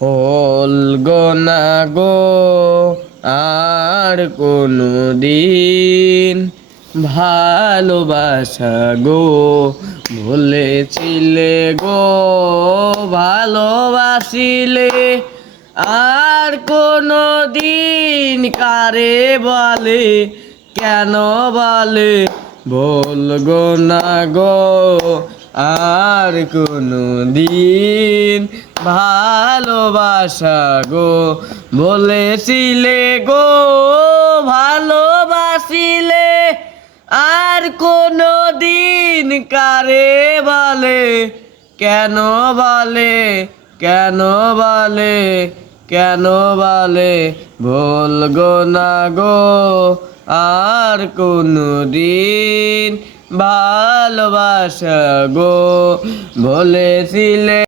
বলগো না গো আর কোনো দিন ভালোবাসা গো ভুলেছিলে গো ভালোবাসিলে আর কোনো দিন কারে বলে কেন বলে বলগো না গো আর কোনো দিন ভালোবাসা গো বলেছিলে গো ভালোবাসিলে আর কোনো দিন কারে বলে কেন বলে কেন বলে কেন বলে বলগো না গো আর কোনো দিন ভালোবাসা গো বলেছিলে।